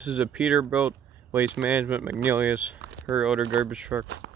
This is a Peterbilt Waste Management Magnolias rear loader garbage truck.